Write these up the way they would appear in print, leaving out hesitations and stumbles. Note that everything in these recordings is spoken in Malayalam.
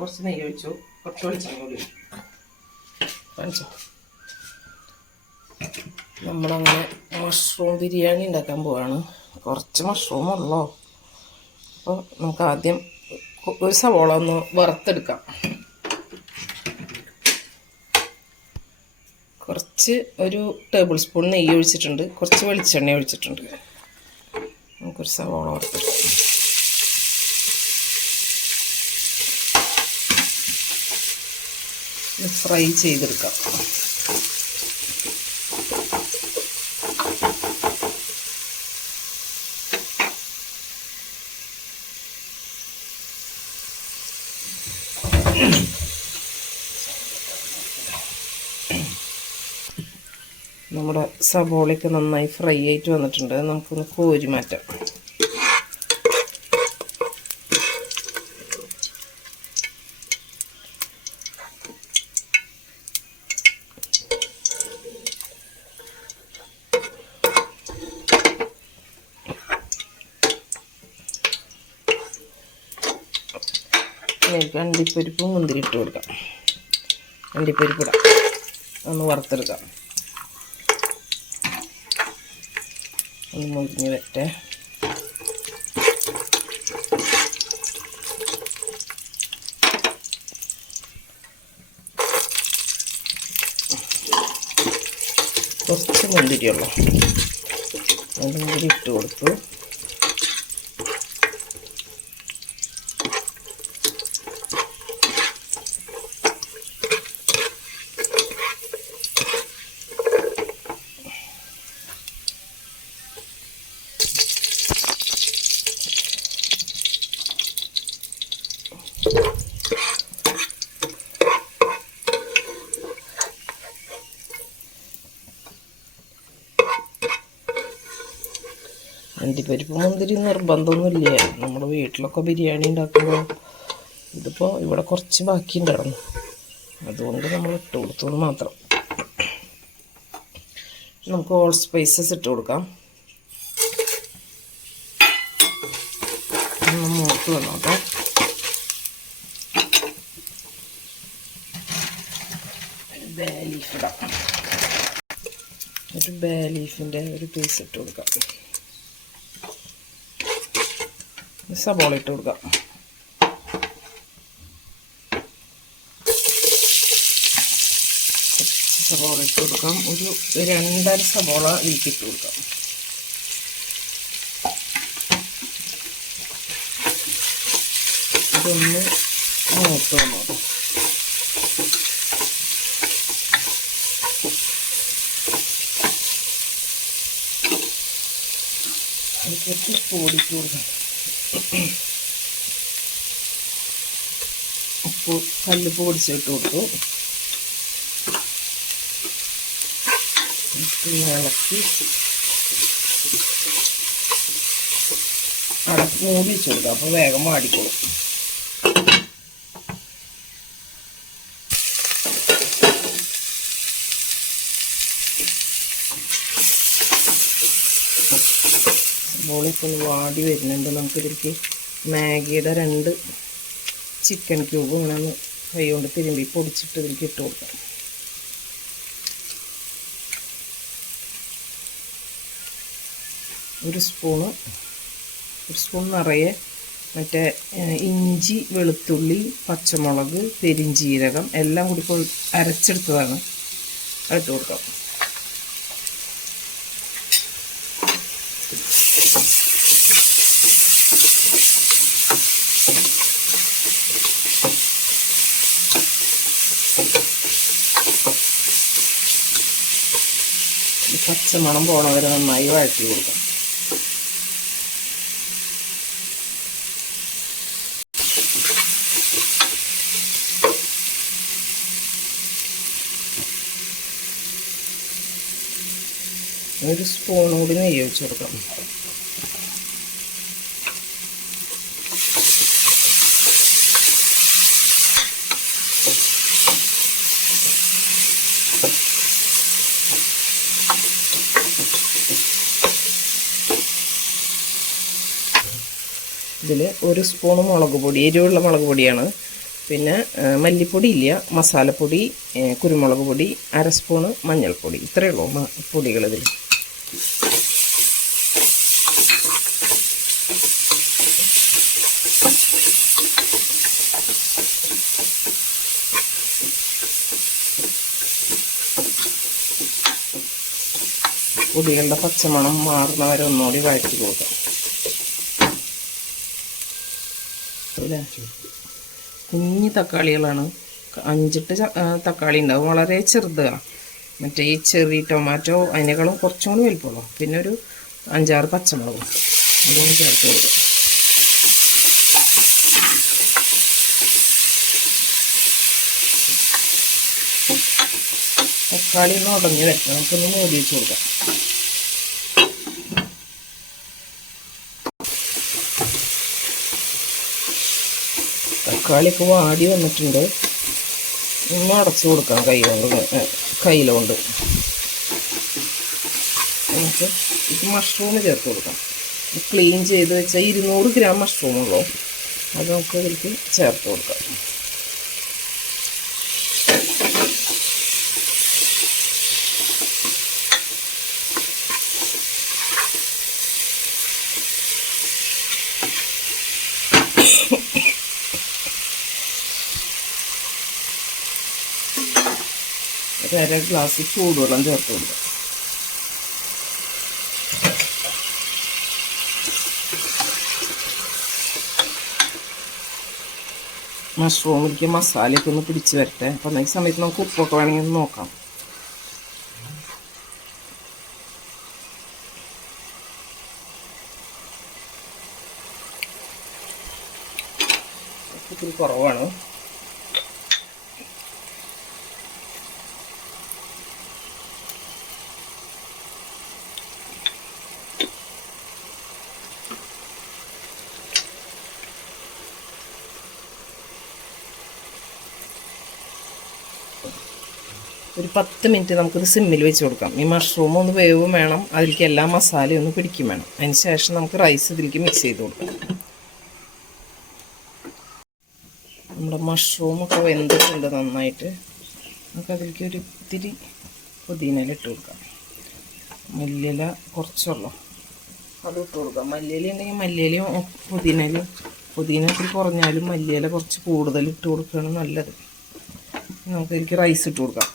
കുറച്ച് നെയ്യ് ഒഴിച്ചു, കുറച്ച് വെളിച്ചെണ്ണ കൂടി കാണിച്ചോ. നമ്മളങ്ങനെ മഷ്റൂം ബിരിയാണി ഉണ്ടാക്കാൻ പോവാണ്. കുറച്ച് മഷ്റൂം ഉള്ളോ. അപ്പോൾ നമുക്ക് ആദ്യം ഒരു സവോള ഒന്ന് വറുത്തെടുക്കാം. കുറച്ച് ഒരു ടേബിൾ സ്പൂൺ നെയ്യ് ഒഴിച്ചിട്ടുണ്ട്, കുറച്ച് വെളിച്ചെണ്ണ ഒഴിച്ചിട്ടുണ്ട്. നമുക്കൊരു സവോള വറുത്തെടുക്കാം. ഫ്രൈ ചെയ്തെടുക്കാം. നമ്മുടെ സവോളയൊക്കെ നന്നായി ഫ്രൈ ആയിട്ട് വന്നിട്ടുണ്ട്. നമുക്കൊന്ന് കോരി മാറ്റാം. അണ്ടിപ്പരിപ്പും മുന്തിരി ഇട്ട് കൊടുക്കാം. അണ്ടിപ്പരിപ്പ് ഇടാം, ഒന്ന് വറുത്തെടുക്കാം. ഒന്ന് മുരിഞ്ഞ് വരട്ടെ. കുറച്ച് മുന്തിരിയുള്ളൂ, അതും കൂടി ഇട്ട് കൊടുത്തു. അണ്ടിപ്പരിപ്പ് മുന്തിരി നിർബന്ധമൊന്നുമില്ല. നമ്മുടെ വീട്ടിലൊക്കെ ബിരിയാണി ഉണ്ടാക്കുമ്പോൾ ഇതിപ്പോൾ ഇവിടെ കുറച്ച് ബാക്കി ഉണ്ടായിരുന്നു, അതുകൊണ്ട് നമ്മൾ ഇട്ട് കൊടുത്തു മാത്രം. നമുക്ക് ഓൾ സ്പൈസസ് ഇട്ട് കൊടുക്കാം. ഒന്ന് മൂത്ത് വന്നോട്ടെ. ബേ ലീഫ് ഇടാം. ഒരു ബേ ലീഫിൻ്റെ ഒരു പീസ് ഇട്ട് കൊടുക്കാം. സവോള ഇട്ട് കൊടുക്കാം. സവോള ഇട്ട് കൊടുക്കാം. ഒരു 2.5 സവോള ഇതിലേക്ക് കൊടുക്കാം. ഇതൊന്ന് മൂത്ത് വന്നോട്ടെ. കുറച്ച് പൊടിയിട്ട് കൊടുക്കാം. ഉപ്പ് കല്ലുപ്പ് പൊടിച്ചിട്ട് കൊടുത്തു. ഇളക്കി മൂടി വെച്ച് കൊടുക്കാം. അപ്പോൾ വേഗം വാടിക്കോളും. സവോളയൊക്കെ ഒന്ന് വാടി വരുന്നുണ്ട്. നമുക്കിതിലേക്ക് മാഗിയുടെ 2 ചിക്കൻ ക്യൂബ് ഇങ്ങനെ ഒന്ന് കൈ കൊണ്ട് തിരുമ്പി പൊടിച്ചിട്ട് ഇതിലേക്ക് ഇട്ട് കൊടുക്കാം. ഒരു സ്പൂൺ നിറയെ മറ്റേ ഇഞ്ചി, വെളുത്തുള്ളി, പച്ചമുളക്, പെരിഞ്ചീരകം എല്ലാം കൂടി അരച്ചെടുത്തതാണ്, ഇട്ട് കൊടുക്കാം. പച്ചമണം പോണവരെ നന്നായി വഴറ്റി കൊടുക്കാം. ഒരു സ്പൂൺ കൂടി നെയ്യ് ഒഴിച്ച് കൊടുക്കാം. ഇതിൽ 1 സ്പൂൺ മുളക് പൊടി, എരിവുള്ള മുളക് പൊടിയാണ്, പിന്നെ മല്ലിപ്പൊടി ഇല്ല, മസാലപ്പൊടി, കുരുമുളക് പൊടി, 1/2 സ്പൂണ് മഞ്ഞൾപ്പൊടി. ഇത്രയേ ഉള്ളൂ പൊടികളിതിൽ. പൊടികളുടെ പച്ചമണം മാറുന്നവരെ ഒന്നുകൂടി വഴറ്റി കൊടുക്കാം. കുഞ്ഞു തക്കാളികളാണ്, 5-8 തക്കാളി ഉണ്ടാവും, വളരെ ചെറുതാണ്. മറ്റേ ഈ ചെറി ടൊമാറ്റോ അതിനേക്കാളും കുറച്ചും കൂടി വലിപ്പമുള്ളൂ. പിന്നെ ഒരു 5-6 പച്ചമുളകും അതൊന്ന് ചേർത്ത് കൊടുക്കാം. തക്കാളി ഒന്ന് ഉടഞ്ഞ് വരട്ടെ, നമുക്കൊന്ന് മൂടി വെച്ച് കൊടുക്കാം. തക്കാളിയൊക്കെ വാടി വന്നിട്ടുണ്ട്. ഒന്ന് അടച്ചു കൊടുക്കാം കയ്യിലുകൊണ്ട്. നമുക്ക് ഇത് മഷ്റൂം ചേർത്ത് കൊടുക്കാം. ക്ലീൻ ചെയ്ത് വെച്ചാൽ 200 ഗ്രാം മഷ്റൂമുള്ളൂ, അത് നമുക്ക് ഇതിലേക്ക് ചേർത്ത് കൊടുക്കാം. ഒരു 1/2 ഗ്ലാസ് ചൂടുവെള്ളം ചേർത്ത് കൊടുക്കാം. മഷ്റൂമിലേക്ക് മസാലയൊക്കെ ഒന്ന് പിടിച്ച് വരട്ടെ. അപ്പം ഈ സമയത്ത് നമുക്ക് ഉപ്പൊക്കെ വേണമെങ്കിൽ ഒന്ന് നോക്കാം. ഇത്തിരി കുറവാണ്. ഒരു 10 മിനിറ്റ് നമുക്കിത് സിമ്മിൽ വെച്ച് കൊടുക്കാം. ഈ മഷ്റൂം ഒന്ന് വേവും വേണം, അതിലേക്ക് എല്ലാ മസാലയും ഒന്ന് പിടിക്കും വേണം. അതിന് ശേഷം നമുക്ക് റൈസ് ഇതിലേക്ക് മിക്സ് ചെയ്ത് കൊടുക്കാം. നമ്മുടെ മഷ്റൂമൊക്കെ വെന്തിട്ടുണ്ട് നന്നായിട്ട്. നമുക്ക് അതിലേക്ക് ഒരു ഇത്തിരി പുതിനയില ഇട്ട് കൊടുക്കാം. മല്ലിയില കുറച്ചുള്ളൂ, അത് ഇട്ട് കൊടുക്കാം. മല്ലിയില ഉണ്ടെങ്കിൽ മല്ലിയിലയും പുതിനയിലയും, പുതിന ഇത്തിരി കുറഞ്ഞാലും മല്ലിയില കുറച്ച് കൂടുതൽ ഇട്ട് കൊടുക്കുകയാണ് നല്ലത്. നമുക്ക് ഇതിലേക്ക് റൈസ് ഇട്ട് കൊടുക്കാം.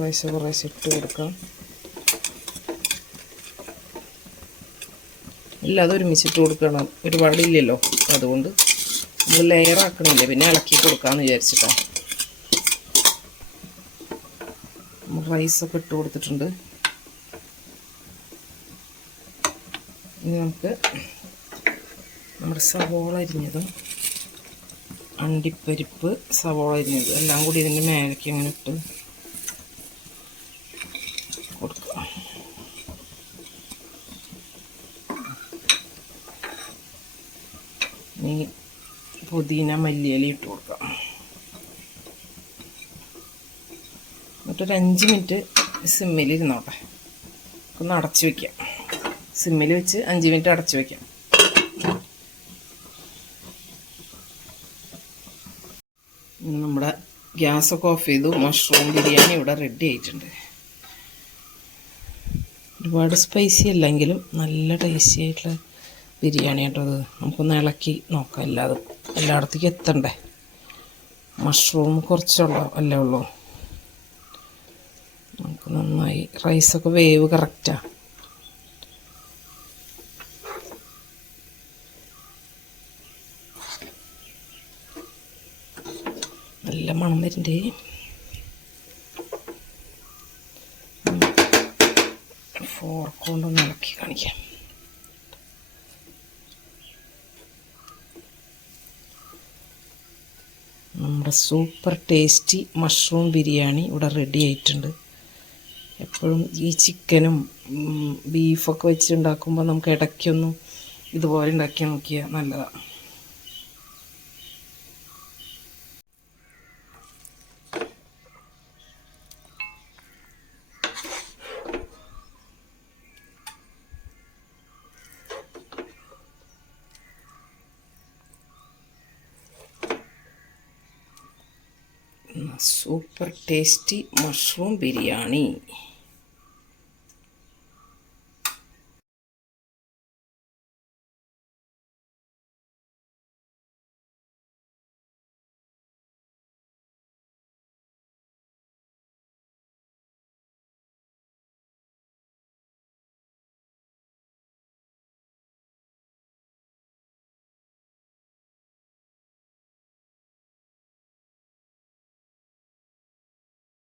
റൈസ് കുറേശ്ശെ ഇട്ട് കൊടുക്കാം. ഇല്ല, അത് ഒരുമിച്ചിട്ട് കൊടുക്കണം, ഒരുപാടില്ലല്ലോ, അതുകൊണ്ട് നമ്മൾ ലെയർ ആക്കണില്ല, പിന്നെ ഇളക്കി കൊടുക്കാമെന്ന് വിചാരിച്ചിട്ടാണ്. റൈസൊക്കെ ഇട്ട് കൊടുത്തിട്ടുണ്ട്. ഇനി നമുക്ക് നമ്മുടെ സവോള അരിഞ്ഞതും അണ്ടിപ്പരിപ്പ്, സവോള അരിഞ്ഞത് എല്ലാം കൂടി ഇതിൻ്റെ മേലേക്ക് അങ്ങനെ ഇട്ട് കൊടുക്കുക. ഇനി പുതിന മല്ലിയില ഇട്ട് കൊടുക്കാം. എന്നിട്ടൊരു 5 മിനിറ്റ് സിമ്മിൽ ഇരുന്നോട്ടെ. ഒന്ന് അടച്ച് വയ്ക്കാം. സിമ്മിൽ വെച്ച് 5 മിനിറ്റ് അടച്ച് വയ്ക്കാം. നമ്മുടെ ഗ്യാസൊക്കെ ഓഫ് ചെയ്തു. മഷ്റൂം ബിരിയാണി ഇവിടെ റെഡി ആയിട്ടുണ്ട്. ഒരുപാട് സ്പൈസി അല്ലെങ്കിലും നല്ല ടേസ്റ്റി ആയിട്ടുള്ള ബിരിയാണി കേട്ടോ അത്. നമുക്കൊന്ന് ഇളക്കി നോക്കാം, എല്ലായിടത്തേക്കും എത്തണ്ടേ. മഷ്റൂം കുറച്ചുള്ളൂ അല്ലേ ഉള്ളൂ. നമുക്ക് നന്നായി റൈസൊക്കെ വേവ് കറക്റ്റാണ്. നല്ല മണം വരുന്നുണ്ട്. ഫോർക്ക് കൊണ്ടൊന്ന് ഇളക്കി കാണിക്കാം. നമ്മുടെ സൂപ്പർ ടേസ്റ്റി മഷ്റൂം ബിരിയാണി ഇവിടെ റെഡി ആയിട്ടുണ്ട്. എപ്പോഴും ഈ ചിക്കനും ബീഫൊക്കെ വെച്ച് ഉണ്ടാക്കുമ്പോൾ നമുക്ക് ഇടയ്ക്കൊന്നും ഇതുപോലെ ഉണ്ടാക്കി നോക്കിയാൽ നല്ലതാണ്. Super tasty mushroom biryani.